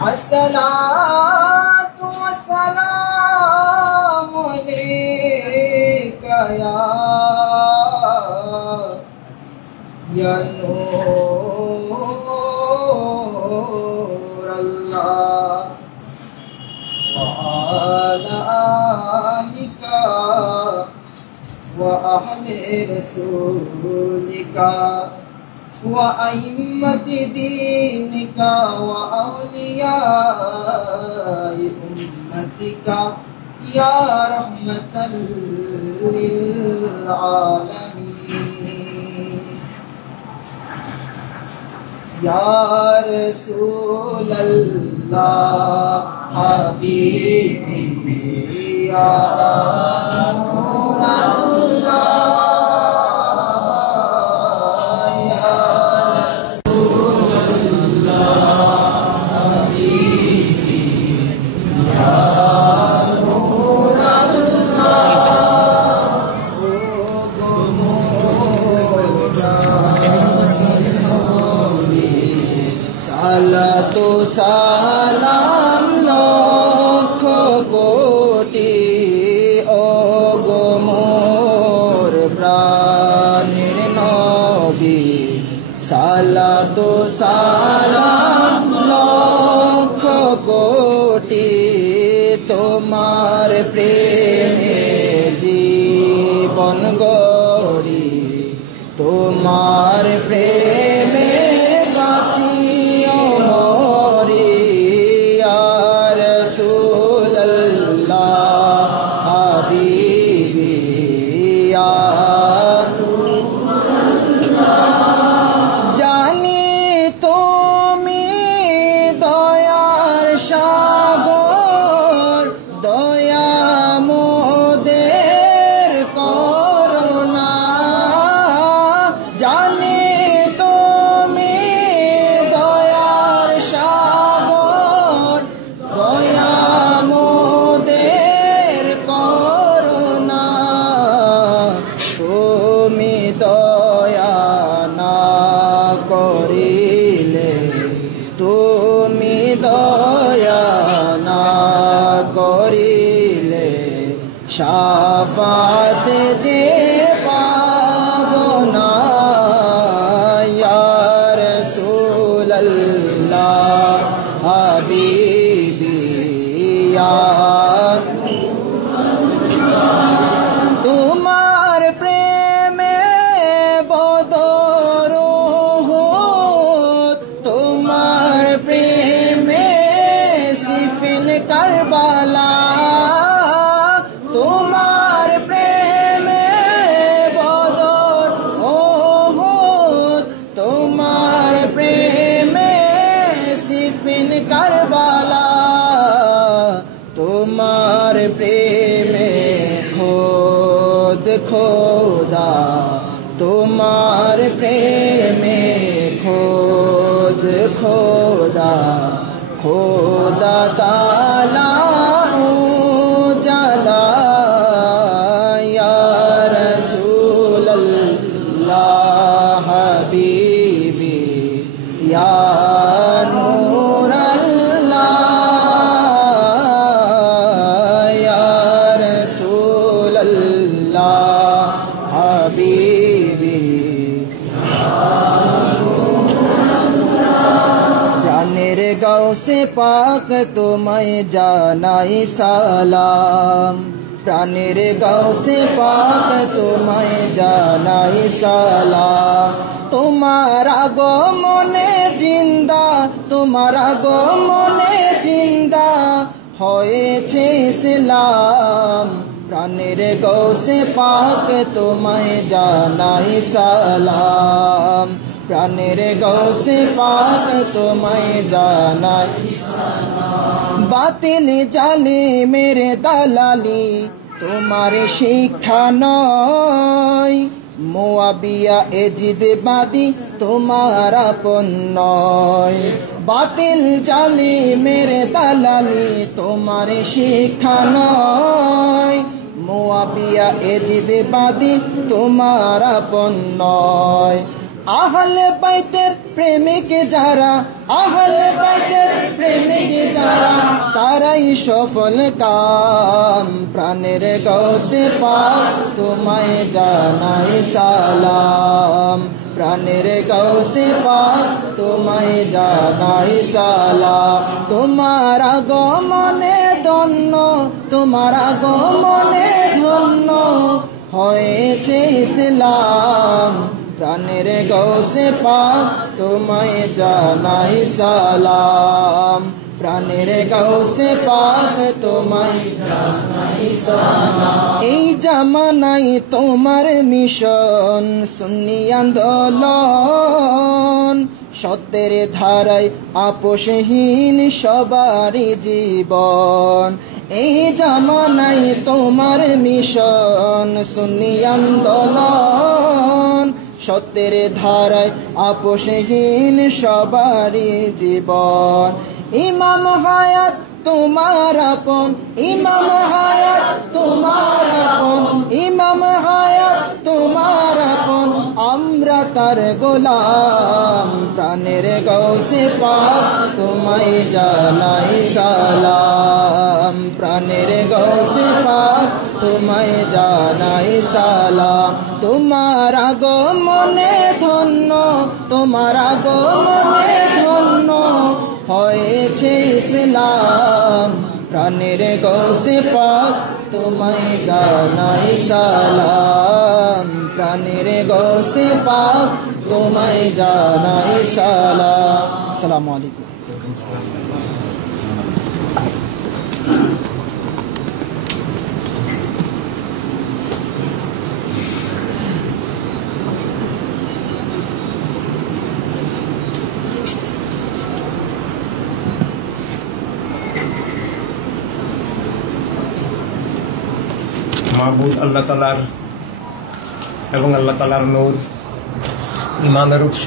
अस्सलातु वस्सलामु अलैका या नूर अल्लाह व अला आलिका व अहले रसूलिका व अइम्मति दीनिका व औलियाए उम्मतिका या रहमतल लिल आलमीन या रसूल अल्लाह हबीबी या नूर अल्लाह সালাতু সালাম লক্ষ কোটি ও গো মোর প্রাণের নবী সালাতু সালাম লক্ষ কোটি তোমার প্রেমে জীবন গড়ি তোমার প্রেমে শাফাত যে পাবনা ইয়া রাসূলুল্লাহ হাবিবি ইয়া তোমার প্রেমে বদর উহুদ তোমার প্রেমে সিফিন কারবালা তোমার প্রেমে খোদ খোদা তোমার প্রেমে খোদ খোদা খোদা তাআলা উজালা ইয়া রাসূলুল্লাহ হাবিবি ইয়া নূর গৌসে পাক তোমায় জানাই সালাম প্রাণের গৌসে পাক তোমায় জানাই সালাম তোমার আগমনে জিন্দা তোমার আগমনে জিন্দা হয়েছে ইসলাম প্রাণের গৌসে পাক তোমায় জানাই সালাম প্রাণের গৌসে পাক তোমায় জানাই বাতিল জালি মেরে দালালি তোমার শিক্ষা নয় মুআবিয়া এজিদ বাদী তোমার আপন নয় বাতিল জালি মেরে দালালি তোমার শিক্ষা নয় মুআবিয়া এজিদ বাদী তোমার আপন নয় আহলে বাইতের প্রেমিক যারা, আহলে বাইতের প্রেমিক যারা, তারাই সফল কাম। প্রাণের গৌসে পাক তোমায় জানাই সালাম, প্রাণের গৌসে পাক তোমায় জানাই সালাম। তোমার আগমনে ধন্য, তোমার আগমনে ধন্য হয়েছে ইসলাম। প্রাণের গৌসে পাক তোমায় জানাই সালাম, প্রাণের গৌসে পাক তোমায় জানাই সালাম। এই জামানাই তোমার মিশন সুন্নি আন্দোলন, সত্যের ধারায় আপোষহীন সবারই জীবন। এই জামানাই তোমার মিশন সুন্নি আন্দোলন, সত্যের ধারায় আপোষহীন সবারই জীবন। ইমাম হায়াত তোমার আপন, ইমাম হায়াত তোমার আপন, ইমাম হায়াত তোমার আপন, আমরা তার গোলাম। প্রাণের গৌসে পাক তোমায় জানাই সালাম, প্রাণের গৌসে পাক তোমায় জানাই সালাম। তোমার আগমনে ধন্য, তোমার আগমনে ধন্য হয়েছে ইসলাম। প্রাণের গৌসে পাক তোমায় জানাই সালাম, প্রাণের গৌসে পাক তোমায় জানাই সালাম। আসসালামু আলাইকুম। মাহবুব আল্লাহ তাআলার এবং আল্লাহ তাআলার নূর, ইমানের উৎস